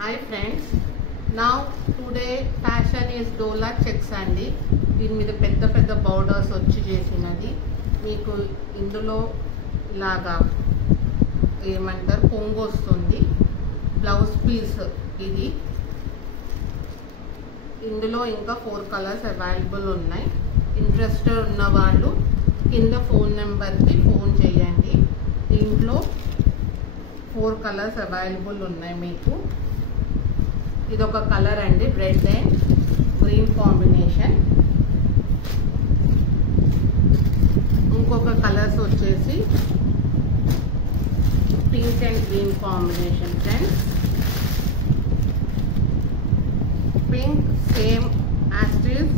Hi friends, now today fashion is Dola checks అండి. దీని మీద పెద్ద పెద్ద బోర్డర్స్ వచ్చి చేసినది. మీకు ఇందులో ఇలాగా ఏమంటారు కొంగు వస్తుంది. బ్లౌజ్ పీస్ ఇది. ఇందులో ఇంకా 4 కలర్స్ అవైలబుల్ ఉన్నాయి. ఇంట్రెస్టెడ్ ఉన్న వాళ్ళు కింద ఫోన్ నెంబర్కి ఫోన్ చేయండి. దీంట్లో 4 కలర్స్ అవైలబుల్ ఉన్నాయి మీకు. ఇది ఒక కలర్ అండి, రెడ్ అండ్ గ్రీన్ కాంబినేషన్. ఇంకొక కలర్స్ వచ్చేసి pink and green combination friends. Pink same as it is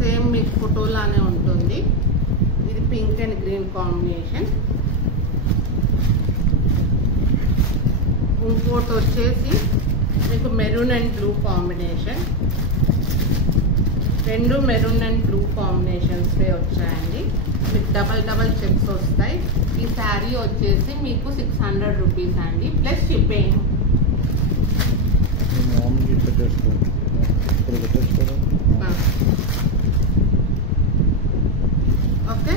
same మీకు ఫోటోలానే ఉంటుంది. ఇది పింక్ అండ్ గ్రీన్ కాంబినేషన్. ఇంకోటి వచ్చేసి మీకు మెరూన్ అండ్ బ్లూ కాంబినేషన్. రెండు మెరూన్ అండ్ బ్లూ కాంబినేషన్స్ వచ్చాయండి. మీకు డబల్ చెక్స్ వస్తాయి. ఈ శారీ వచ్చేసి మీకు 600 రూపీస్ అండి plus shipping. Okay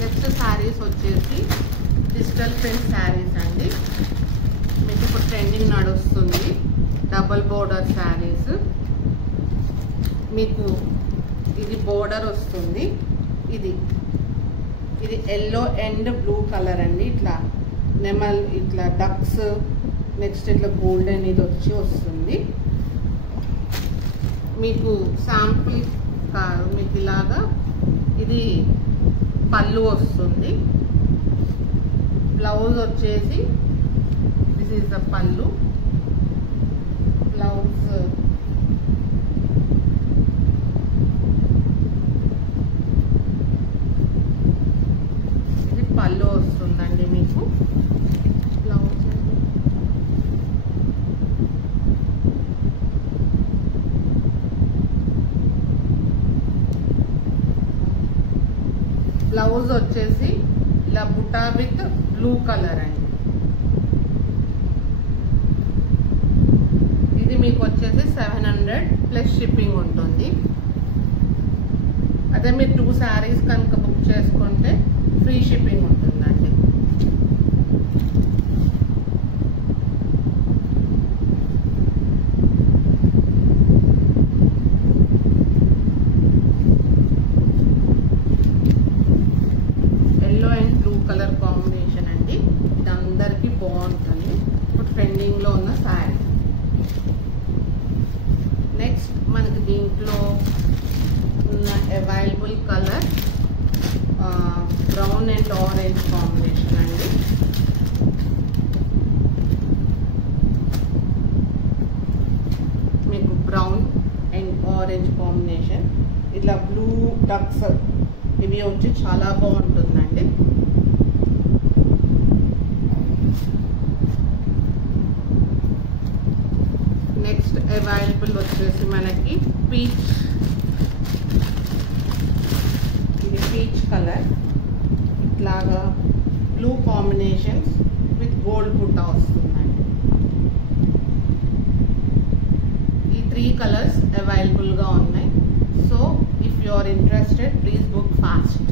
next saris వచ్చేసి డిజిటల్ ప్రింట్ శారీస్ అండి. మీకు ఇప్పుడు ట్రెండింగ్ నడుస్తుంది డబుల్ బోర్డర్ శారీస్. మీకు ఇది బోర్డర్ వస్తుంది. ఇది ఎల్లో అండ్ బ్లూ కలర్ అండి. ఇట్లా నెమల్ ఇట్లా డక్స్, నెక్స్ట్ ఇట్లా గోల్డెన్ ఇది వచ్చి వస్తుంది. మీకు శాంపుల్ కాదు, మీకు ఇలాగా ఇది పళ్ళు వస్తుంది. బ్లౌజ్ వచ్చేసి దిస్ ఈజ్ ద పళ్ళు. బ్లౌజ్ ఇది పళ్ళు వస్తుందండి మీకు. బ్లౌజ్ బ్లౌజ్ వచ్చేసి ఇలా బుటా విత్ బ్లూ కలర్ అండి. ఇది మీకు వచ్చేసి 700 ప్లస్ షిప్పింగ్ ఉంటుంది. అదే మీరు 2 శారీస్ కనుక బుక్ చేసుకుంటే ఫ్రీ షిప్పింగ్ ఉంటుందండి. Yellow and blue colour combination అండి. ఇది అందరికీ బాగుంటుంది. ఇప్పుడు ట్రెండింగ్లో ఉన్న శారీ. నెక్స్ట్ మనకి దీంట్లో ఉన్న available colour brown and orange combination అండి. మీకు బ్రౌన్ అండ్ ఆరెంజ్ కాంబినేషన్, ఇట్లా బ్లూ డక్స్ ఇవి వచ్చి చాలా బాగుంటుందండి. నెక్స్ట్ అవైలబుల్ వచ్చేసి మనకి పీచ్. ఇది పీచ్ కలర్, ఇట్లాగా బ్లూ కాంబినేషన్స్ విత్ గోల్డ్ బుట్ట వస్తుందండి. ఈ 3 కలర్స్ అవైలబుల్గా ఉన్నాయి. So if you are interested please book fast.